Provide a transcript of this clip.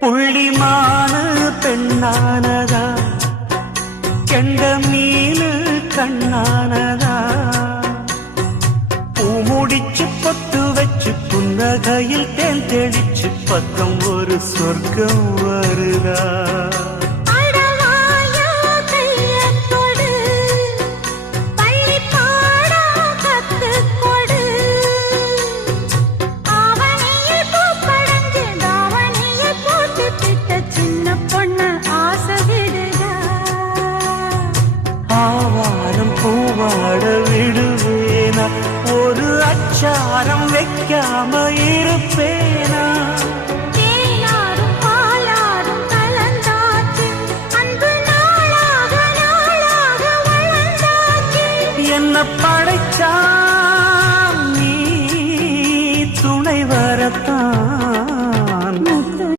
புள்ளிமானு பெண்ணானதா, கெண்ட மீனு கண்ணானதா, பூமுடிச்சு பொட்டு வச்சு புன்னகையில் தேன் தெளிச்சு பக்கம் ஒரு சொர்க்கம் வருதா. ஆவாரம் பூவாட விடுவேனா, ஒரு அச்சாரம் வைக்காம